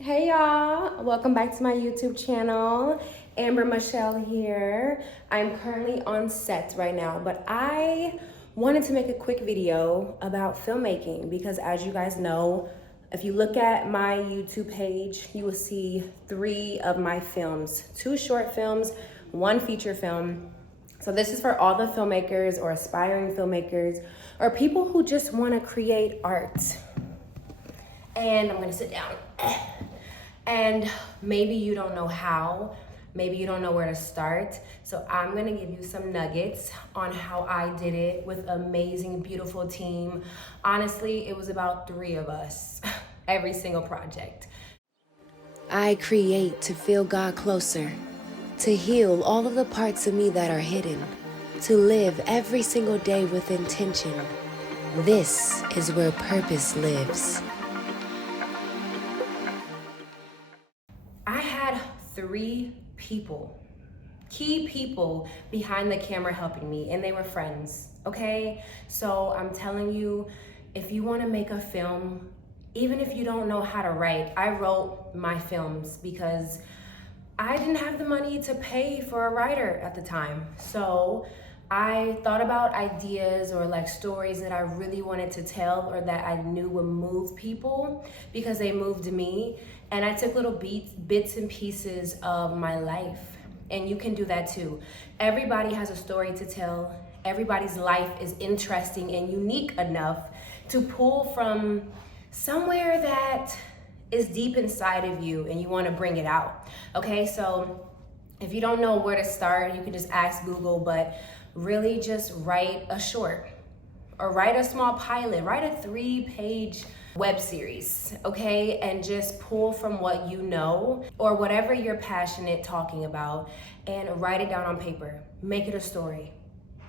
Hey y'all, welcome back to my YouTube channel. Amber Michelle here. I'm currently on set right now, but I wanted to make a quick video about filmmaking because as you guys know, if you look at my YouTube page, you will see 3 of my films, 2 short films, 1 feature film. So this is for all the filmmakers or aspiring filmmakers or people who just want to create art. And I'm gonna sit down. And maybe you don't know how, maybe you don't know where to start. So I'm gonna give you some nuggets on how I did it with an amazing, beautiful team. Honestly, it was about 3 of us, every single project. I create to feel God closer, to heal all of the parts of me that are hidden, to live every single day with intention. This is where purpose lives. I had 3 people, key people behind the camera helping me, and they were friends, okay? So I'm telling you, if you wanna make a film, even if you don't know how to write, I wrote my films because I didn't have the money to pay for a writer at the time. So I thought about ideas or like stories that I really wanted to tell or that I knew would move people because they moved me. And I took little bits and pieces of my life. And you can do that too. Everybody has a story to tell. Everybody's life is interesting and unique enough to pull from somewhere that is deep inside of you and you want to bring it out. Okay, so if you don't know where to start, you can just ask Google, but really just write a short or write a small pilot, write a 3-page web series, okay? And just pull from what you know or whatever you're passionate talking about and write it down on paper. Make it a story.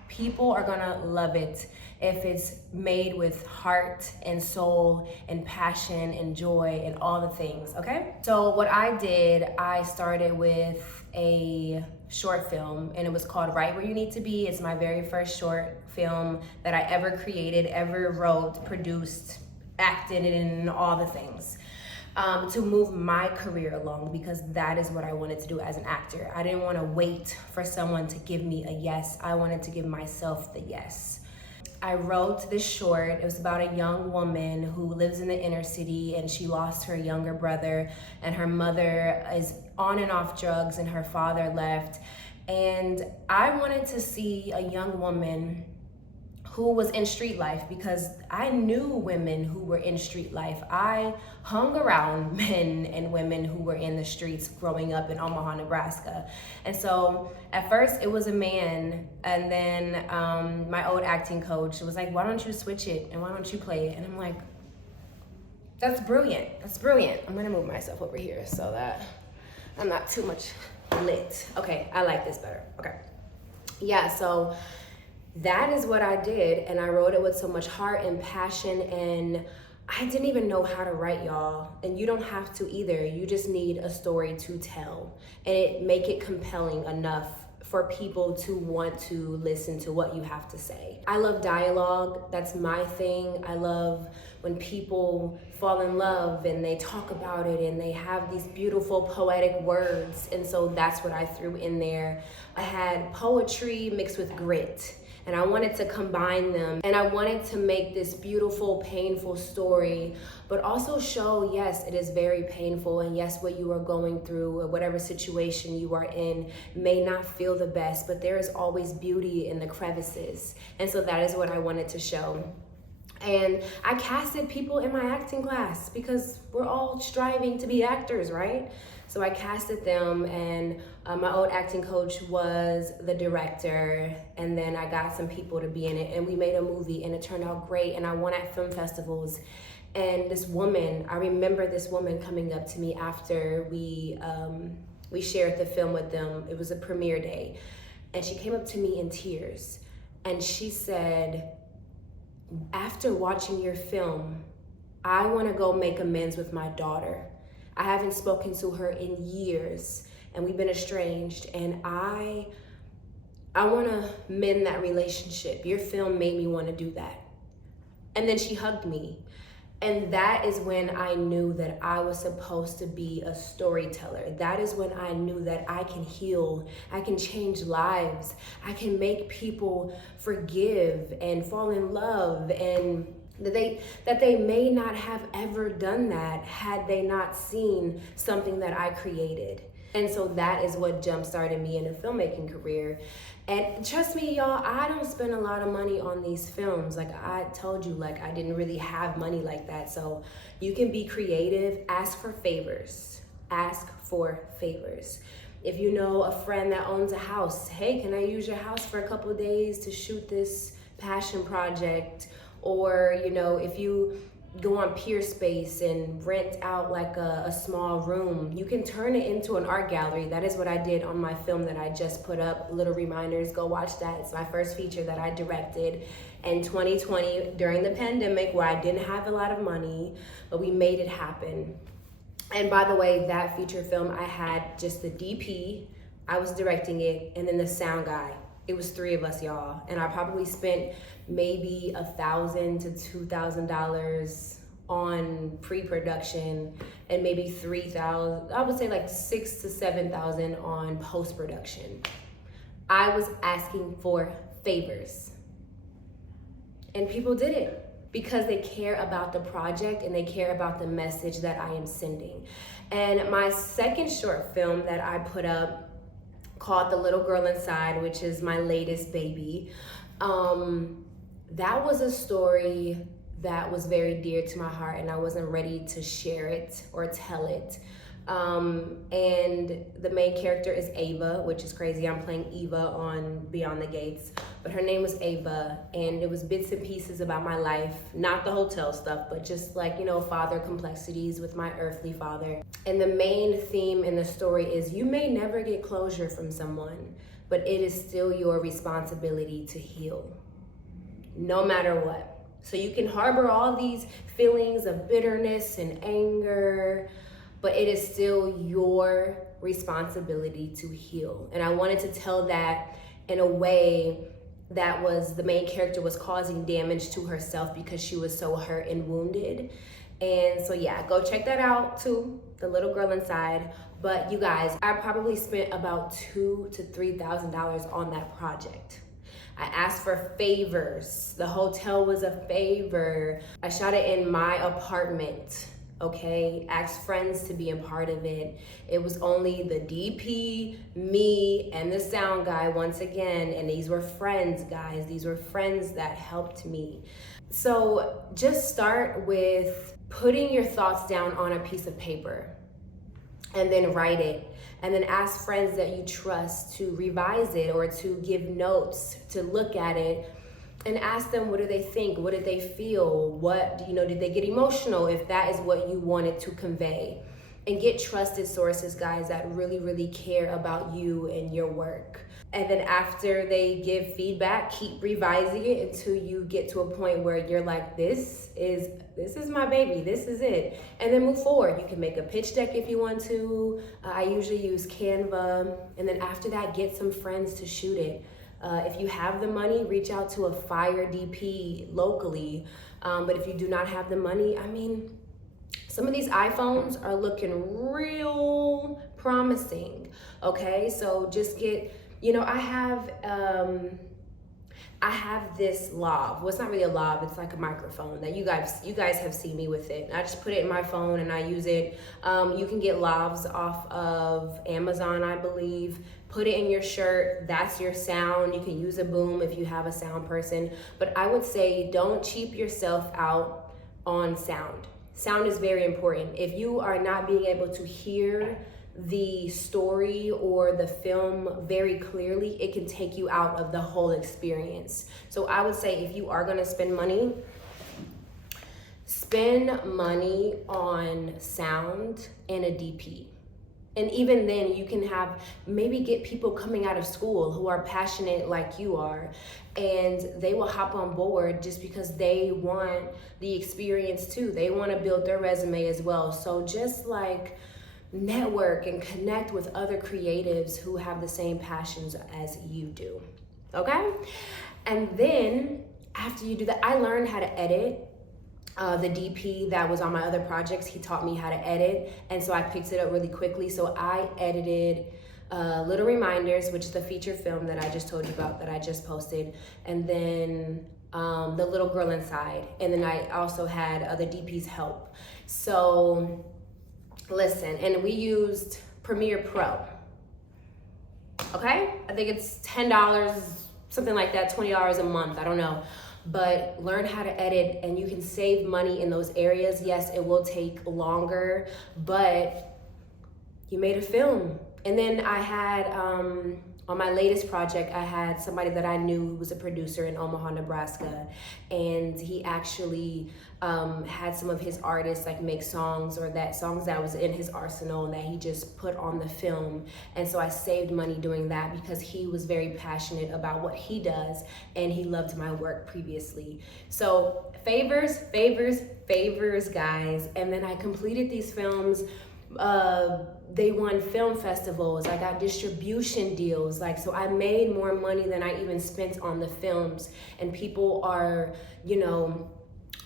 People are gonna love it if it's made with heart and soul and passion and joy and all the things, okay? So what I did, I started with a short film and it was called Right Where You Need to Be. It's my very first short film that I ever created, ever wrote, produced, acted in, all the things. To move my career along because that is what I wanted to do as an actor. I didn't want to wait for someone to give me a yes. I wanted to give myself the yes. I wrote this short. It was about a young woman who lives in the inner city and she lost her younger brother and her mother is on and off drugs and her father left. And I wanted to see a young woman who was in street life because I knew women who were in street life. I hung around men and women who were in the streets growing up in Omaha, Nebraska. And so at first it was a man, and then my old acting coach was like, why don't you switch it and why don't you play it? And I'm like, that's brilliant, that's brilliant. I'm gonna move myself over here so that I'm not too much lit. Okay, I like this better, okay. Yeah, so that is what I did, and I wrote it with so much heart and passion, and I didn't even know how to write, y'all. And you don't have to either. You just need a story to tell, and make it compelling enough for people to want to listen to what you have to say. I love dialogue. That's my thing. I love when people fall in love and they talk about it and they have these beautiful poetic words, and so that's what I threw in there. I had poetry mixed with grit. And I wanted to combine them. And I wanted to make this beautiful, painful story, but also show, yes, it is very painful. And yes, what you are going through or whatever situation you are in may not feel the best, but there is always beauty in the crevices. And so that is what I wanted to show. And I casted people in my acting class because we're all striving to be actors, right? So I casted them, and my old acting coach was the director, and then I got some people to be in it, and we made a movie, and it turned out great, and I won at film festivals. And this woman, I remember this woman coming up to me after we shared the film with them. It was a premiere day, and she came up to me in tears, and she said, after watching your film, I want to go make amends with my daughter. I haven't spoken to her in years and we've been estranged, and I want to mend that relationship. Your film made me want to do that. And then she hugged me And that is when I knew that I was supposed to be a storyteller. That is when I knew that I can heal, I can change lives, I can make people forgive and fall in love, and that they may not have ever done that had they not seen something that I created. And so that is what jump-started me in a filmmaking career. And trust me, y'all, I don't spend a lot of money on these films. Like I told you, like I didn't really have money like that. So you can be creative, ask for favors. Ask for favors. If you know a friend that owns a house, hey, can I use your house for a couple of days to shoot this passion project? Or, you know, if you go on Peerspace and rent out like a small room, you can turn it into an art gallery. That is what I did on my film that I just put up. Little reminders, go watch that. It's my first feature that I directed in 2020 during the pandemic, where I didn't have a lot of money, but we made it happen. And by the way, that feature film, I had just the DP, I was directing it, and then the sound guy. It was 3 of us, y'all. And I probably spent maybe $1,000 to $2,000 on pre-production, and maybe 3,000, I would say like 6,000 to 7,000 on post-production. I was asking for favors. And people did it because they care about the project and they care about the message that I am sending. And my second short film that I put up, called The Little Girl Inside, which is my latest baby, that was a story that was very dear to my heart, and I wasn't ready to share it or tell it. And the main character is Ava, which is crazy. I'm playing Eva on Beyond the Gates, but her name was Ava, and it was bits and pieces about my life, not the hotel stuff, but just like, you know, father complexities with my earthly father. And the main theme in the story is you may never get closure from someone, but it is still your responsibility to heal, no matter what. So you can harbor all these feelings of bitterness and anger, but it is still your responsibility to heal. And I wanted to tell that in a way that was, the main character was causing damage to herself because she was so hurt and wounded. And so yeah, go check that out too, The Little Girl Inside. But you guys, I probably spent about $2,000 to $3,000 on that project. I asked for favors. The hotel was a favor. I shot it in my apartment, okay? Asked friends to be a part of it. It was only the DP, me, and the sound guy once again, and these were friends, guys. These were friends that helped me. So just start with putting your thoughts down on a piece of paper and then write it. And then ask friends that you trust to revise it or to give notes, to look at it, and ask them, what do they think? What did they feel? What, you know, did they get emotional if that is what you wanted to convey? And get trusted sources, guys, that really, really care about you and your work. And then after they give feedback, keep revising it until you get to a point where you're like, this is my baby, this is it. And then move forward. You can make a pitch deck if you want to. I usually use Canva. And then after that, get some friends to shoot it. If you have the money, reach out to a fire DP locally. But if you do not have the money, I mean, some of these iPhones are looking real promising, okay? So just get, you know, I have this lav. Well, it's not really a lav, it's like a microphone that you guys have seen me with it. I just put it in my phone and I use it. You can get lavs off of Amazon, I believe. Put it in your shirt, that's your sound. You can use a boom if you have a sound person. But I would say don't cheap yourself out on sound. Sound is very important. If you are not being able to hear the story or the film very clearly, it can take you out of the whole experience. So I would say if you are gonna spend money on sound and a DP. And even then, you can have, maybe get people coming out of school who are passionate like you are, and they will hop on board just because they want the experience too. They want to build their resume as well. So just like network and connect with other creatives who have the same passions as you do, okay? And then after you do that, I learned how to edit The DP that was on my other projects, he taught me how to edit, and so I picked it up really quickly. So I edited Little Reminders, which is the feature film that I just told you about that I just posted, and then The Little Girl Inside, and then I also had other DP's help. So listen, and we used Premiere Pro. Okay, I think it's $10, something like that, $20 a month, I don't know. But learn how to edit, and you can save money in those areas. Yes, it will take longer, but you made a film. And then I had, on my latest project, I had somebody that I knew who was a producer in Omaha, Nebraska, and he actually had some of his artists like make songs, or that songs that was in his arsenal and that he just put on the film. And so I saved money doing that because he was very passionate about what he does and he loved my work previously. So favors, guys. And then I completed these films. They won film festivals. I got distribution deals. Like, so I made more money than I even spent on the films. And people are, you know,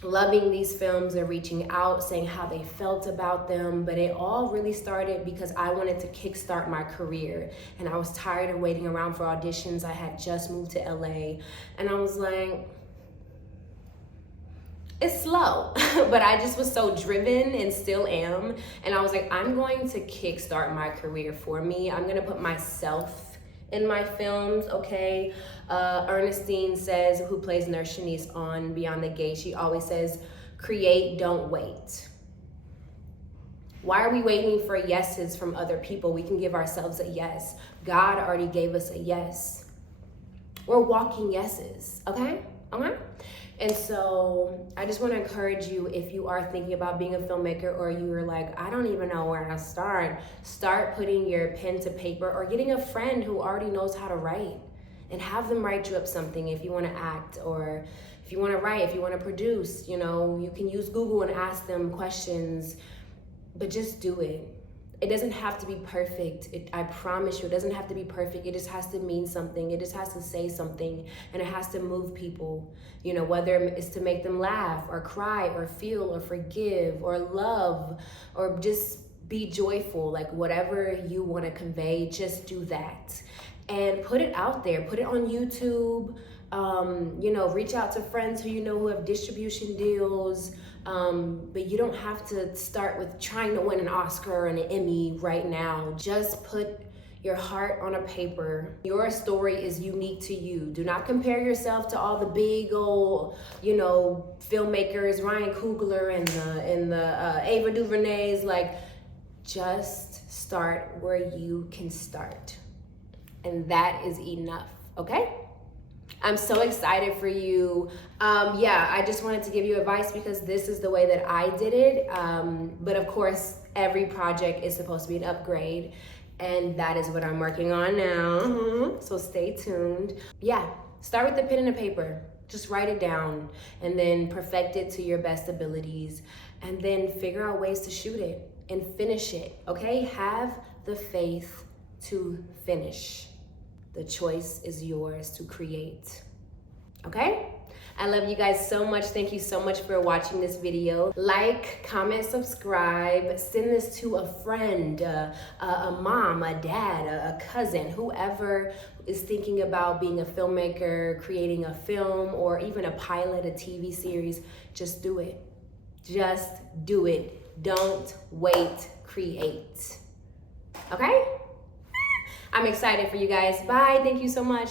loving these films. They're reaching out, saying how they felt about them. But it all really started because I wanted to kickstart my career. And I was tired of waiting around for auditions. I had just moved to LA. And I was like, it's slow, but I just was so driven and still am. And I was like, I'm going to kickstart my career for me. I'm gonna put myself in my films, okay? Ernestine says, who plays Nurse Shanice on Beyond the Gate, she always says, create, don't wait. Why are we waiting for yeses from other people? We can give ourselves a yes. God already gave us a yes. We're walking yeses, okay? Okay? And so I just want to encourage you, if you are thinking about being a filmmaker, or you are like, I don't even know where to start putting your pen to paper, or getting a friend who already knows how to write and have them write you up something if you want to act, or if you want to write, if you want to produce, you know, you can use Google and ask them questions, but just do it. It doesn't have to be perfect. I promise you, it doesn't have to be perfect. It just has to mean something. It just has to say something, and it has to move people. You know, whether it's to make them laugh or cry or feel or forgive or love or just be joyful, like whatever you want to convey, just do that. And put it out there, put it on YouTube, you know, reach out to friends who you know who have distribution deals. But you don't have to start with trying to win an Oscar or an Emmy right now. Just put your heart on a paper. Your story is unique to you. Do not compare yourself to all the big old, you know, filmmakers, Ryan Coogler and the Ava DuVernays. Like, just start where you can start. And that is enough, okay? I'm so excited for you. Yeah, I just wanted to give you advice because this is the way that I did it. But of course, every project is supposed to be an upgrade, and that is what I'm working on now. So stay tuned. Yeah, start with the pen and the paper. Just write it down and then perfect it to your best abilities, and then figure out ways to shoot it and finish it, okay? Have the faith to finish. The choice is yours to create, okay? I love you guys so much. Thank you so much for watching this video. Like, comment, subscribe, send this to a friend, a mom, a dad, a cousin, whoever is thinking about being a filmmaker, creating a film, or even a pilot, a TV series. Just do it. Just do it. Don't wait, create, okay? I'm excited for you guys. Bye. Thank you so much.